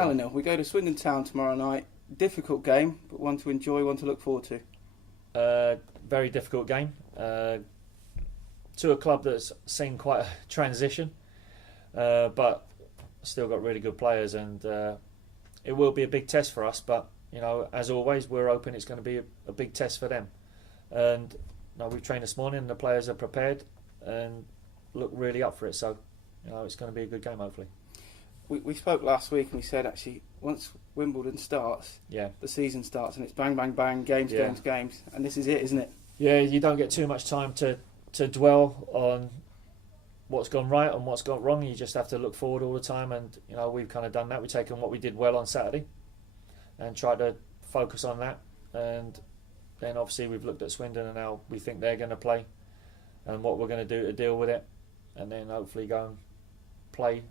Alan, we go to Swindon Town tomorrow night. Difficult game, but one to enjoy, one to look forward to. Very difficult game. To a club that's seen quite a transition, but still got really good players, and it will be a big test for us. But as always, we're hoping it's going to be a big test for them. And we've trained this morning, and the players are prepared and look really up for it. So it's going to be a good game, hopefully. We spoke last week, and we said actually once Wimbledon starts, the season starts, and it's bang, bang, bang, games, and this is it, isn't it? Yeah, you don't get too much time to dwell on what's gone right and what's gone wrong. You just have to look forward all the time, and we've kind of done that. We've taken what we did well on Saturday and tried to focus on that, and then obviously we've looked at Swindon and how we think they're going to play and what we're going to do to deal with it, and then hopefully go and play.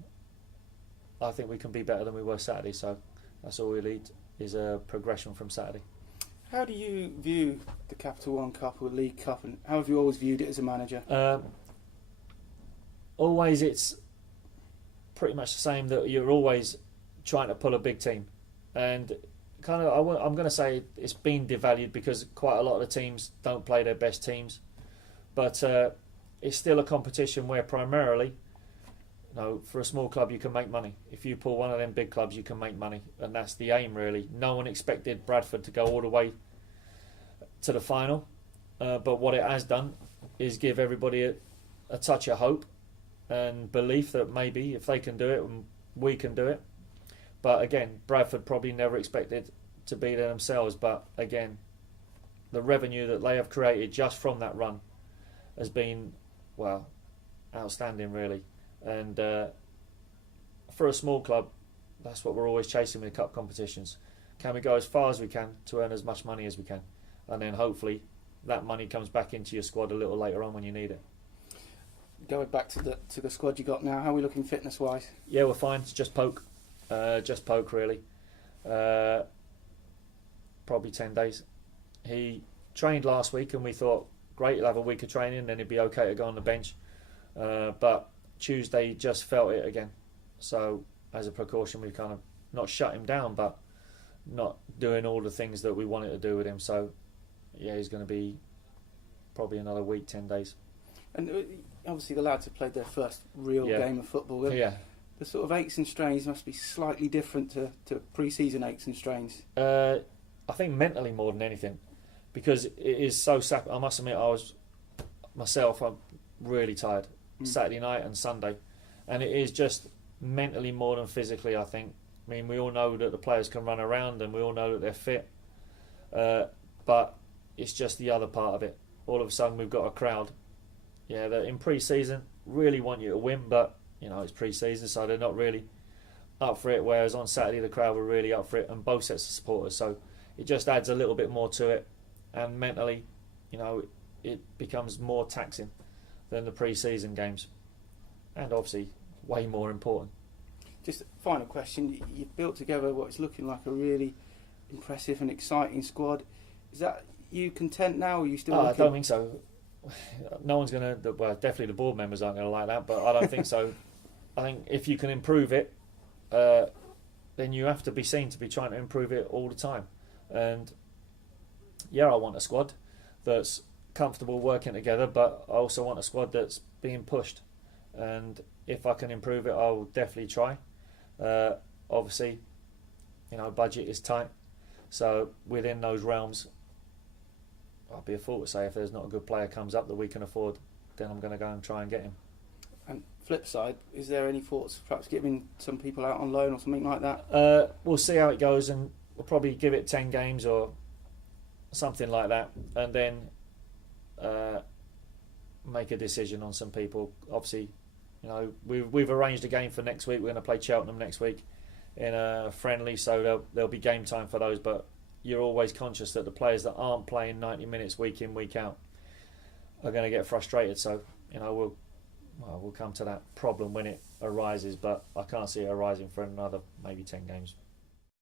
I think we can be better than we were Saturday, so that's all we need is a progression from Saturday. How do you view the Capital One Cup or League Cup, and how have you always viewed it as a manager? Always, it's pretty much the same, that you're always trying to pull a big team, and kind of I'm going to say it's been devalued because quite a lot of the teams don't play their best teams, but it's still a competition where primarily, for a small club you can make money. If you pull one of them big clubs, you can make money, and that's the aim really. No one expected Bradford to go all the way to the final, but what it has done is give everybody a touch of hope and belief that maybe if they can do it, we can do it. But again, Bradford probably never expected to be there themselves, but again, the revenue that they have created just from that run has been, outstanding really. And for a small club, that's what we're always chasing with cup competitions. Can we go as far as we can to earn as much money as we can, and then hopefully that money comes back into your squad a little later on when you need it. Going back to the squad you got now, how are we looking fitness wise? Yeah, we're fine. It's just poke really. Probably 10 days. He trained last week, and we thought great, he'll have a week of training, then he'd be okay to go on the bench. But Tuesday just felt it again, so as a precaution we've kind of not shut him down, but not doing all the things that we wanted to do with him. So yeah, he's going to be probably another week, 10 days. And obviously the lads have played their first real game of football. The sort of aches and strains must be slightly different to pre-season aches and strains. I think mentally more than anything, because it is so I must admit, I'm really tired Saturday night and Sunday, and it is just mentally more than physically, I think. I mean, we all know that the players can run around and we all know that they're fit, but it's just the other part of it. All of a sudden we've got a crowd that in pre-season really want you to win, but it's pre-season, so they're not really up for it, whereas on Saturday the crowd were really up for it, and both sets of supporters, so it just adds a little bit more to it, and mentally it becomes more taxing than the pre-season games, and obviously way more important. Just a final question, you've built together what is looking like a really impressive and exciting squad. Is that you content now, or are you still looking? I don't think so. No one's going to, definitely the board members aren't going to like that, but I don't think so. I think if you can improve it, then you have to be seen to be trying to improve it all the time. And I want a squad that's comfortable working together, but I also want a squad that's being pushed, and if I can improve it, I'll definitely try. Obviously, budget is tight, so within those realms, I'll be a fool to say if there's not a good player comes up that we can afford, then I'm going to go and try and get him. And flip side, is there any thoughts perhaps giving some people out on loan or something like that? We'll see how it goes, and we'll probably give it 10 games or something like that, and then make a decision on some people. Obviously, we've arranged a game for next week. We're going to play Cheltenham next week in a friendly, so there'll be game time for those, but you're always conscious that the players that aren't playing 90 minutes week in, week out are going to get frustrated, so we'll come to that problem when it arises, but I can't see it arising for another maybe 10 games.